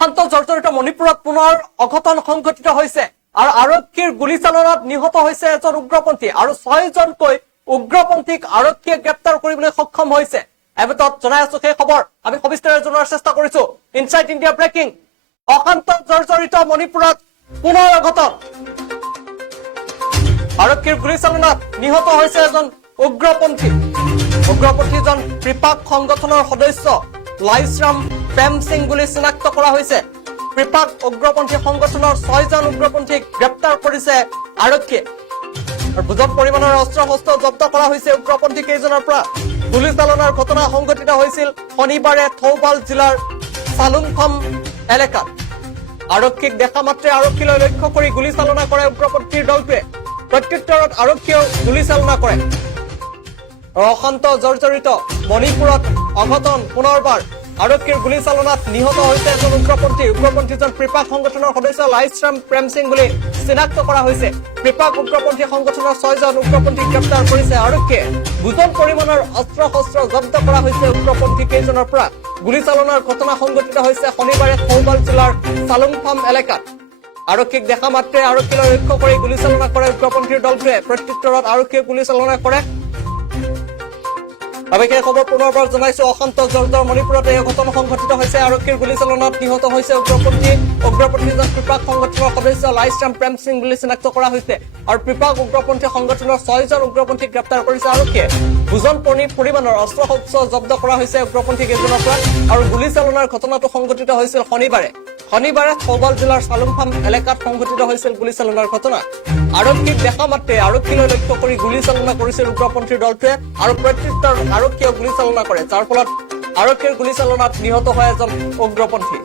শান্ত জৰ্জৰিত মণিপুৰত পুনৰ অঘটন সংঘটিত হৈছে আৰু আৰক্ষীৰ গুলীচালনাত নিহত হৈছে এজন উগ্ৰপন্থী আৰু 6জনকৈ উগ্ৰপন্থীক আৰক্ষীয়ে গ্ৰেপ্তাৰ কৰিবলৈ সক্ষম হৈছে। এবেতত জনাই আছো সেই খবৰ আমি সবিস্তাৰে জনোৱাৰ চেষ্টা কৰিছো। Inside India breaking. অশান্ত জৰ্জৰিত মণিপুৰত পুনৰ অঘটন। আৰক্ষীৰ গুলীচালনাত নিহত হৈছে এজন উগ্ৰপন্থীজন কৃপাক সংগঠনৰ সদস্য লাইছৰাম প্ৰেম সিং বুলি চিনাক্ত কৰা হৈছে। কৃপাক উগ্ৰপন্থী সংগঠনৰ 6জন উগ্ৰপন্থীক গ্ৰেপ্তাৰ কৰিছে আৰক্ষীয়ে। বৃহৎ পৰিমাণৰ অস্ত্ৰ শস্ত্ৰ জব্দ কৰা হৈছে উগ্ৰপন্থী কেইজনৰ পৰা। গুলীচালনাৰ ঘটনা সংঘটিত হৈছিল শনিবাৰে থৌবাল জিলাৰ চালুংফাম এলেকাত। আৰক্ষীক দেখা মাত্ৰে আৰক্ষীলৈ লক্ষ্য কৰি গুলীচালনা কৰে উগ্ৰপন্থীৰ দলটোৱে। প্ৰত্যুত্তৰত আৰক্ষীয়েও গুলীচালনা কৰে। অশান্ত জৰ্জৰিত মণিপুৰত অঘটন পুনৰবাৰ। আৰক্ষীৰ গুলীচালনাত নিহত হৈছে এজন উগ্ৰপন্থীজন কৃপাক সংগঠনৰ সদস্য লাইছৰাম প্ৰেম সিং বুলি চিনাক্ত কৰা হৈছে। কৃপাক উগ্ৰপন্থী সংগঠনৰ 6জন উগ্ৰপন্থীক গ্ৰেপ্তাৰ কৰিছে আৰক্ষীয়ে। বুজন পৰিমাণৰ অস্ত্ৰ শস্ত্ৰ জব্দ কৰা হৈছে উগ্ৰপন্থী কেইজনৰ পৰা। গুলীচালনাৰ ঘটনা সংঘটিত হৈছে শনিবাৰে থৌবাল জিলাৰ চালুংফাম এলেকাত। আৰক্ষীক দেখা মাত্ৰে আৰক্ষীলৈ লক্ষ্য কৰি গুলীচালনা কৰে উগ্ৰপন্থীৰ দলটোৱে। প্ৰত্যুত্তৰত আৰক্ষীয়ে গুলীচালনা কৰে। আমি সেই খবৰ পুনৰবাৰ জনাইছো। অশান্ত জৰ্জৰ মণিপুৰত এই ঘটনা সংঘটিত হৈছে। আৰক্ষীৰ গুলীচালনাত নিহত হৈছে উগ্ৰপন্থীজন কৃপাক সংগঠনৰ সদস্য লাইছৰাম প্ৰেম সিং বুলি চিনাক্ত কৰা হৈছে আৰু কৃপাক উগ্ৰপন্থী সংগঠনৰ 6জন উগ্ৰপন্থীক গ্ৰেপ্তাৰ কৰিছে আৰক্ষীয়ে। বুজন পৰিমাণৰ অস্ত্ৰ শস্ত্ৰ জব্দ কৰা হৈছে উগ্ৰপন্থী কেইজনৰ পৰা আৰু গুলীচালনাৰ ঘটনাটো সংঘটিত হৈছিল শনিবাৰে থৌবাল জিলাৰ চালুংফাম এলেকাত সংঘটিত হৈছিল গুলীচালনাৰ ঘটনা। আৰক্ষীক দেখা মাত্ৰে আৰক্ষীলৈ লক্ষ্য কৰি গুলীচালনা কৰিছিল উগ্ৰপন্থীৰ দলটোৱে আৰু প্ৰত্যুত্তৰত আৰক্ষীয়ে গুলীচালনা কৰে, যাৰ ফলত আৰক্ষীৰ গুলীচালনাত নিহত হয় এজন উগ্ৰপন্থী।